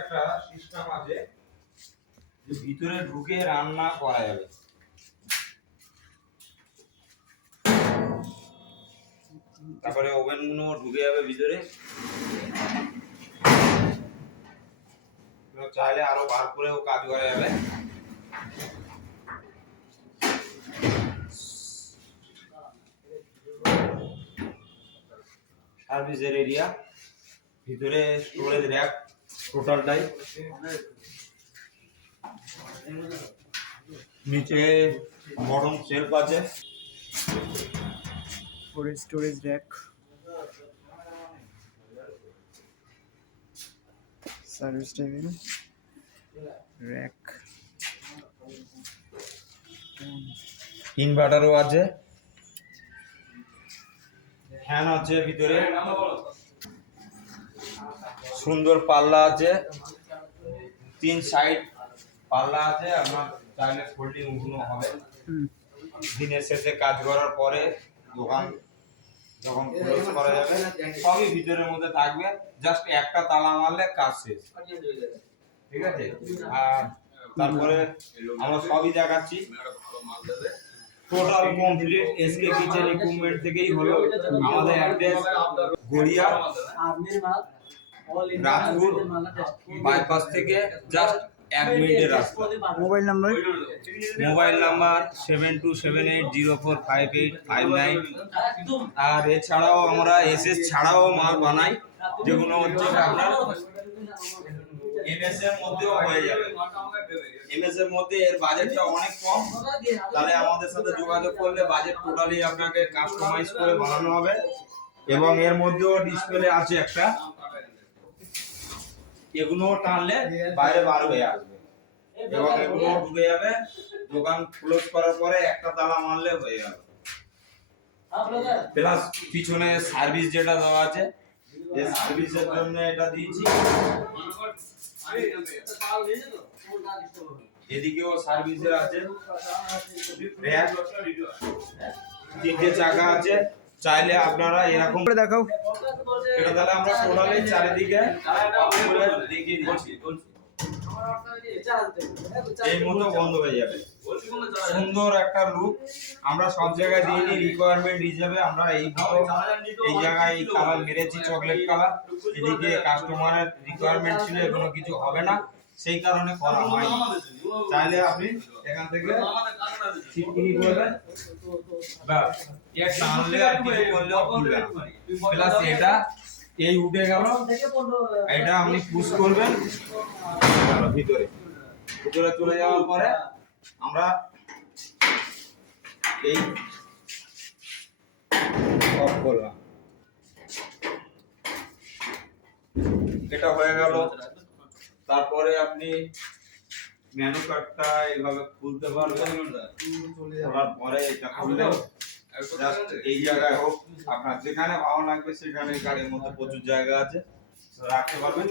একটা সিস্টেম আছে যে ভিতরে ঢুকে রান্না করা যাবে। তারপরে ওভেন ঢুকে যাবে ভিতরে। চাইলে আরও বার করেও কাজ করা যাবে। সার্ভিসের এরিয়া ভিতরে স্টোরেজ র্যাক টোটালটাই নিচে বটম সেলফ আছে। Storage rack service table rack ইনভার্টারও আছে। ফ্যান আছে ভিতরে। সুন্দর পাল্লা আছে। তিন সাইড পাল্লা আছে আপনার চাইলে ফোল্ডিং উঠনো হবে। দিনের শেষে কাজ করার পরে দোকান যখন ক্লোজ করা যাবে সবই ভিতরের মধ্যে থাকবে। জাস্ট একটা তালা মারলে কাজ শেষ। ঠিক আছে? আর তারপরে আমরা সবই দেখাচ্ছি। Total complete SK kitchen equipment থেকেই হলো আমাদের অ্যাড্রেস গড়িয়া। রাজপুর বাইপাস থেকে জাস্ট এক মিনিটের রাস্তা। Mobile number? Mobile number seven two seven eight zero four five eight five nine আর এছাড়াও আমরা এস এস ছাড়াও মাল বানাই যেগুলো হচ্ছে আপনার এমএস এর মধ্যেও হয়ে যাবে। এমএস এর মধ্যে এর বাজেটটা অনেক কম। তাহলে আমাদের সাথে যোগাযোগ করলে বাজেট টোটালি আপনাকে কাস্টমাইজ করে বানানো হবে। এবং এর মধ্যেও ডিসপ্লে আছে একটা। এগুলো টানলে বাইরে বার হয়ে আসবে। এবং এগুলো ঢুকে যাবে দোকান ক্লোজ করার পরে একটা তালা মারলে হয়ে যাবে। প্লাস পিছনে সার্ভিস যেটা দেওয়া আছে এই সার্ভিসের জন্য এটা দিয়েছি। এদিকেও সার্ভিসের আছে। র্যাক তিনটে চাকা আছে। চাইলে আপনারা এরকম করে দেখাও। এটা তাহলে আমরা টোটালি চারিদিকে দেখিয়ে দিচ্ছি এই মতো বন্ধ হয়ে যাবে। সুন্দর একটা লুক আমরা সব জায়গায় দিইনি রিকোয়ারমেন্ট হিসেবে আমরা এই এই জায়গায় এই কালার মেরেছি চকলেট কালার এদিকে কাস্টমারের রিকোয়ারমেন্ট ছিল এগুলো কিছু হবে না। সেই কারণে করা হয় চাইলে আপনি এখান থেকে এটা এই উঠে গেল এটা আপনি পুশ করবেন ভিতরে ভিতরে চলে যাওয়ার পরে আমরা এই অফ করলাম এটা হয়ে গেল। তারপরে আপনি মেনু কার্ডটা এইভাবে খুলতে পারবেন খোলার পরে এটা খুললে জাস্ট এই জায়গায় হোক আপনার যেখানে ভালো লাগবে সেখানে গাড়ির মধ্যে প্রচুর জায়গা আছে রাখতে পারবেন।